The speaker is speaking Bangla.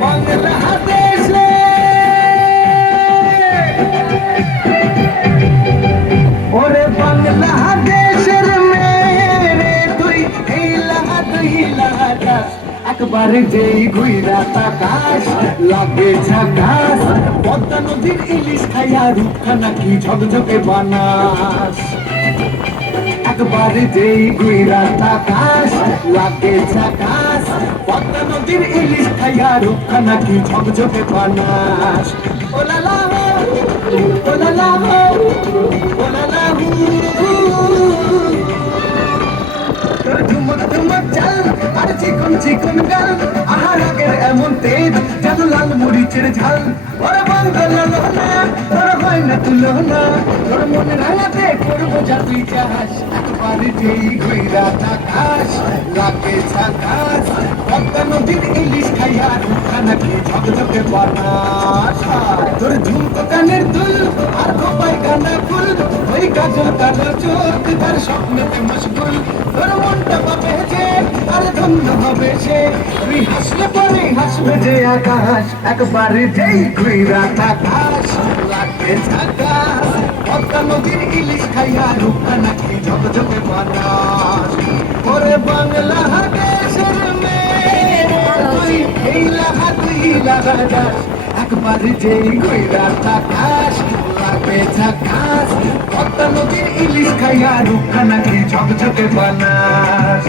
বাংলাদেশে ওরে বাংলাদেশের মেরে তুই লাগাস একবার যেই ঘুইরা তাকাস লাগে ঝাকাস পদ্মা নদীর ইলিশ খাইয়া রূপখানা কি ঝকঝকে বানাস একবার যেই ঘুইরা তাকাস লাগে ঝাকাস পদ্মা নদীর ইলিশ খাইয়া রূপখানা কি ঝকঝকে বানাস OLA Lahore OLA Lahore OLA লাহু তোর ঝুমক ঝুমক চাল আর চিকন চিকন গাল আহার আগের এমন তেজ যেন লাল মরিচের ঝাল ওরা বাঙ্গালা লোনা তোর হয় না তুলনা তোর মনে রাঙাতে করবো যা তুই চাস একবার যেই ঘুইরা তাকাস লাগে ঝাকাস পদ্মা নদীর ইলিশ খাইয়া রূপখানা কি ঝকঝকে বানাস তোর ঝুমকো কানের দুল আর খোপায় কানা ফুল ওই কাজল কালো চোখ তার স্বপ্নেতে মশগুল তোর মনটা পাবে যে আর ধন্য হবে সে তুই হাসলে পরে হাসবে যে আকাশ একবার যেই ঘুইরা তাকাস লাগে ঝাকাস পদ্মা নদীর ইলিশ খাইয়া রূপখানা কি ঝকঝকে বানাস ওরে বাংলাদেশের মেয়ে তুই এই লাগা তুই লাগাস একবার যেই ঘুইরা তাকাস লাগে ঝাকাস পদ্মা নদীর ইলিশ খাইয়া রূপখানা কি ঝকঝকে বানাস